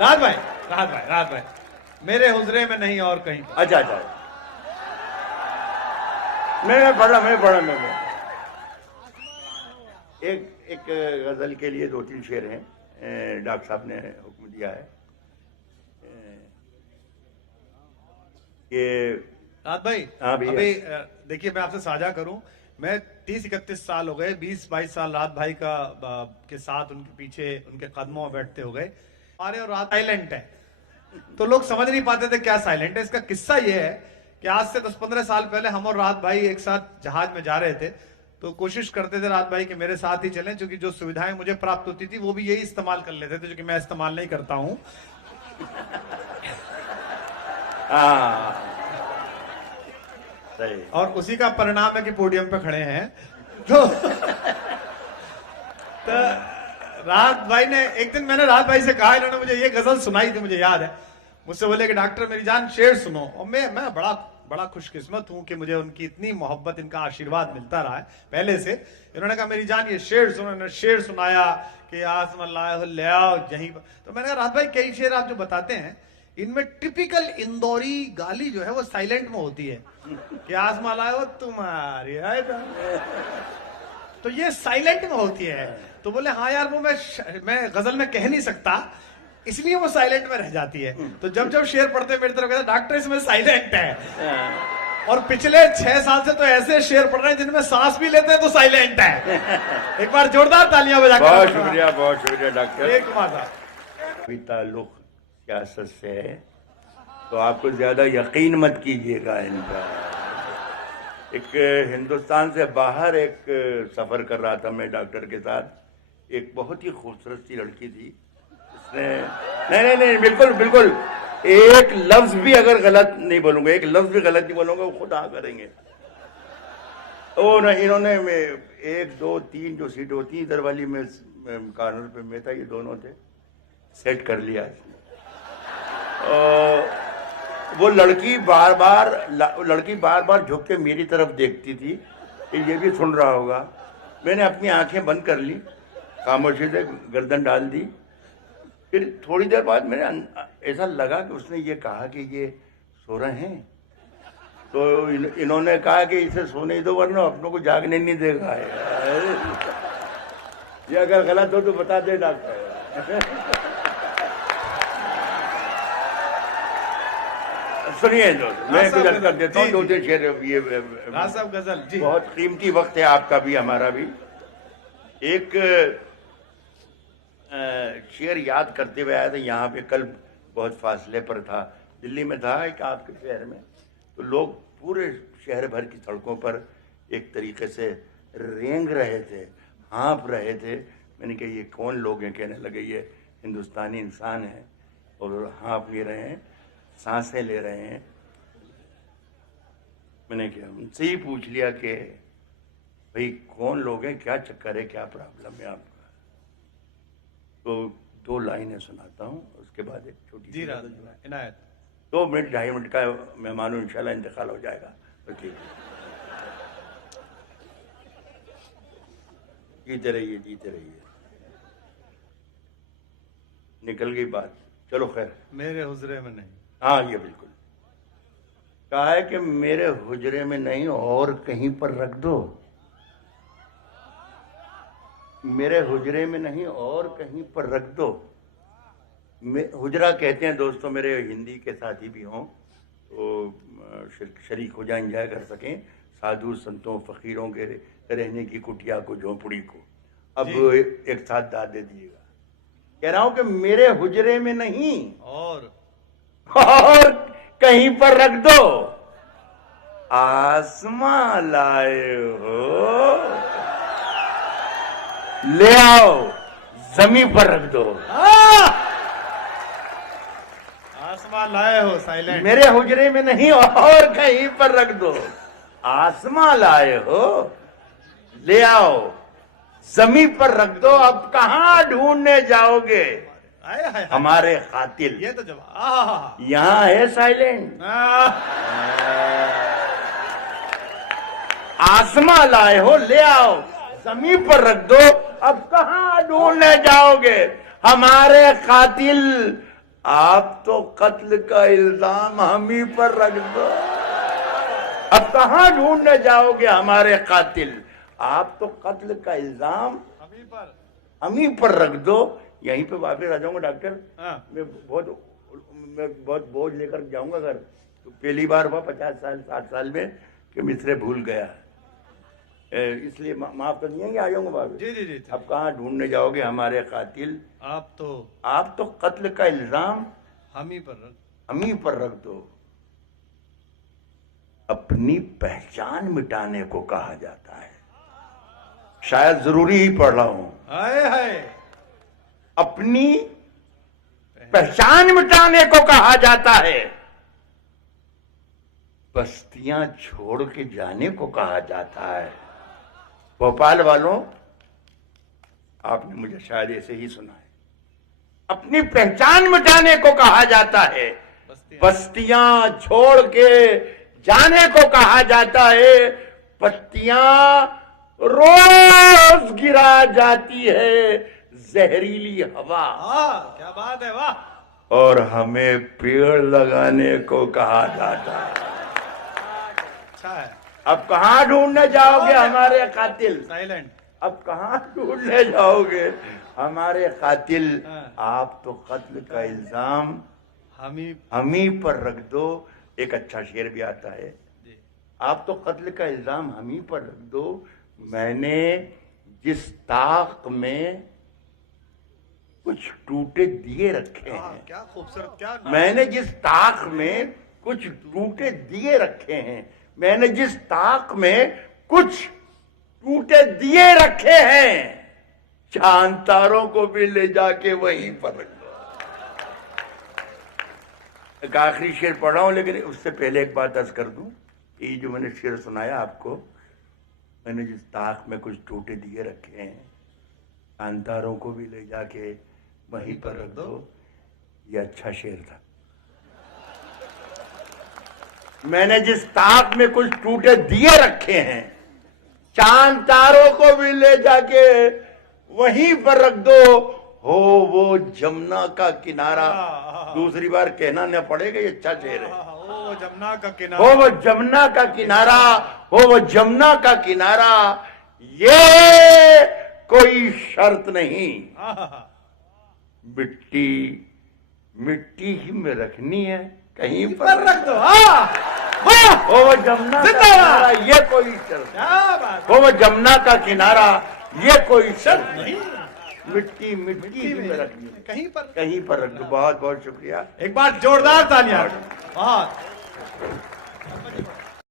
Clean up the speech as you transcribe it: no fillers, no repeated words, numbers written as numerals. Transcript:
राहत भाई मेरे हुजरे में नहीं और कहीं। अच्छा अच्छा, मैं पढ़ा एक गजल के लिए 2-3 शेर हैं, डॉक्टर साहब ने हुक्म दिया है कि राहत भाई। हाँ भैया। अभी देखिए मैं आपसे साझा करूं, मैं 30-31 साल हो गए, 20-22 साल राहत भाई के साथ उनके पीछे उनके कदमों में बैठते हो गए। हमारे और राहत साइलेंट है तो लोग समझ नहीं पाते थे क्या साइलेंट है। इसका किस्सा ये है कि आज से 10-15 साल पहले हम और राहत भाई एक साथ जहाज में जा रहे थे, तो कोशिश करते थे राहत भाई कि मेरे साथ ही चलें, क्योंकि जो सुविधाएं मुझे प्राप्त होती थी वो भी यही इस्तेमाल कर लेते थे जो कि मैं इस्तेमाल नहीं करता हूं। सही। और उसी का परिणाम है कि पोडियम पे खड़े हैं। तो राहत भाई ने एक दिन, मैंने राहत भाई से कहा, इन्होंने मुझे ये गजल सुनाई थी, मुझे याद है, मुझसे बोले कि डॉक्टर मेरी जान शेर सुनो। और मैं बड़ा खुशकिस्मत हूं कि मुझे उनकी इतनी मोहब्बत, इनका आशीर्वाद मिलता रहा है पहले से। इन्होंने कहा मेरी जान ये शेर सुनो। इन्होंने शेर सुनाया कि आसमान लाए हो ले आओ यहीं पर। तो मैंने कहा राहत भाई कई शेर आप जो बताते हैं इनमें टिपिकल इंदौरी गाली जो है वो साइलेंट में होती है कि आसमान लाए हो तुम्हारी आए। तो ये साइलेंट में होती है। तो बोले हाँ यार वो मैं गजल में कह नहीं सकता, इसलिए वो साइलेंट में रह जाती है। तो जब जब शेर पढ़ते मेरी तरफ कहते डॉक्टर इसमें साइलेंट है। और पिछले 6 साल से तो ऐसे शेर पढ़ रहे हैं जिनमें सांस भी लेते हैं तो साइलेंट है। एक बार जोरदार तालियां बजाकर। बहुत शुक्रिया डॉक्टर। एक बात अभी ताल्लुक सियासत से है तो आपको ज्यादा यकीन मत कीजिएगा इनका। एक हिंदुस्तान से बाहर एक सफर कर रहा था मैं डॉक्टर के साथ। एक बहुत ही खूबसूरत सी लड़की थी, उसने नहीं बिल्कुल एक लफ्ज भी अगर गलत नहीं बोलूंगा, एक लफ्ज भी गलत नहीं बोलूंगा, वो खुद हाँ करेंगे। तो ना इन्होंने 1, 2, 3 जो सीट होती है इधर वाली में कॉर्नर पे मैं था, ये दोनों थे, सेट कर लिया इसने। वो लड़की बार बार झुक के मेरी तरफ देखती थी, ये भी सुन रहा होगा। मैंने अपनी आंखें बंद कर ली, खामोशी से गर्दन डाल दी। फिर थोड़ी देर बाद मैंने ऐसा लगा कि उसने ये कहा कि ये सो रहे हैं। तो इन्होंने कहा कि इसे सोने दो वरना अपनों को जागने नहीं देगा। ये अगर गलत हो तो बता दे डॉक्टर। सुनिए मैं गजल कर देता हूँ 2-3 शेर। ये गजल जी, बहुत कीमती वक्त है आपका भी हमारा भी। एक शेर याद करते हुए आया था यहाँ पे, कल बहुत फासले पर था, दिल्ली में था एक आपके शहर में। तो लोग पूरे शहर भर की सड़कों पर एक तरीके से रेंग रहे थे, हाँफ रहे थे। मैंने कहा ये कौन लोग हैं? कहने लगे ये हिंदुस्तानी इंसान है और हाँफ ले रहे हैं, सांसें ले रहे हैं। मैंने क्या उनसे ही पूछ लिया कि भाई कौन लोग हैं, क्या चक्कर है, क्या प्रॉब्लम है आपका? तो 2 लाइनें सुनाता हूँ, उसके बाद एक छोटी सी इनायत 2 मिनट 2.5 मिनट का मेहमानों इंशाल्लाह इंतकाल हो जाएगा। ठीक, जीते रहिए। निकल गई बात, चलो खैर। मेरे हुजरे में नहीं। हाँ ये बिल्कुल कहा है कि मेरे हुजरे में नहीं और कहीं पर रख दो। मेरे हुजरे में नहीं और कहीं पर रख दो। हुजरा कहते हैं दोस्तों, मेरे हिंदी के साथी भी हों तो शरीक हो जाए, एंजॉय कर सकें साधु संतों फकीरों के रहने की कुटिया को, झोंपड़ी को। अब एक साथ दाद दे दीजिएगा। कह रहा हूं कि मेरे हुजरे में नहीं और कहीं पर रख दो। आसमां लाए हो ले आओ, जमीन पर रख दो। आसमां लाए हो साइलेंट। मेरे हुजरे में नहीं और कहीं पर रख दो। आसमां लाए हो ले आओ, जमीन पर रख दो। अब कहां ढूंढने जाओगे हमारे कातिल? ये तो जवाब यहाँ है साइलेंट। आसमां लाए हो ले आओ, जमीन पर रख दो। अब कहां ढूंढने जाओगे हमारे कातिल? आप तो कत्ल का इल्जाम हम ही पर रख दो। अब कहां ढूंढने जाओगे हमारे कातिल? आप तो कत्ल का इल्जाम हम ही पर रख दो। यहीं पे वापस आ जाऊंगा डॉक्टर। मैं बहुत बोझ लेकर जाऊंगा घर। तो पहली बार हुआ 50 साल 60 साल में कि मिसरे भूल गया, इसलिए माफ कर दिए, आ जाऊंगा वापस। जी जी जी। अब कहाँ ढूंढने जाओगे हमारे कातिल? आप तो कत्ल का इल्जाम हम ही पर रख दो। अपनी पहचान मिटाने को कहा जाता है। शायद जरूरी ही पढ़ रहा हूं। हाय अपनी पहचान मिटाने को कहा जाता है। बस्तियां छोड़ के जाने को कहा जाता है। भोपाल वालों, आपने मुझे शायद ऐसे ही सुना है। अपनी पहचान मिटाने को कहा जाता है। बस्तियां छोड़ के जाने को कहा जाता है। पत्तियां रोज गिरा जाती है जहरीली हवा। क्या बात है, वाह। और हमें पेड़ लगाने को कहा जाता है। अच्छा है। अब कहां ढूंढने जाओगे हमारे कातिल? साइलेंट। अब कहां ढूंढने जाओगे हमारे कातिल? आप तो कत्ल का इल्जाम हम ही पर रख दो। एक अच्छा शेर भी आता है, आप तो कत्ल का इल्जाम हम ही पर रख दो। मैंने जिस ताक में कुछ टूटे दिए रखे हैं, क्या खूबसूरत, क्या मैंने जिस ताक में कुछ टूटे दिए रखे हैं, मैंने जिस ताक में कुछ टूटे दिए रखे हैं, चांद तारों को भी ले जाके वहीं पर रख दो। एक आखिरी शेर पढ़ रहा हूं, लेकिन उससे पहले एक बात अर्ज कर दूं। ये जो मैंने शेर सुनाया आपको, मैंने जिस ताक में कुछ टूटे दिए रखे हैं, चांद तारों को भी ले जाके वहीं पर रख दो, ये अच्छा शेर था। मैंने जिस ताक में कुछ टूटे दिए रखे हैं, चांद तारों को भी ले जाके वहीं पर रख दो। हो वो जमुना का किनारा, दूसरी बार कहना न पड़ेगा, ये अच्छा शेर है। वो जमुना का किनारा, हो वो जमुना का किनारा, हो वो जमुना का किनारा, ये कोई शर्त नहीं। मिट्टी मिट्टी ही में रखनी है, कहीं पर रख दो। हो वो जमुना का किनारा, ये कोई शर्त। हो वो जमुना का किनारा, ये कोई शर्त नहीं। मिट्टी मिट्टी ही में रखनी है, कहीं पर रख दो। बहुत बहुत शुक्रिया। एक बार जोरदार तालियां। बहुत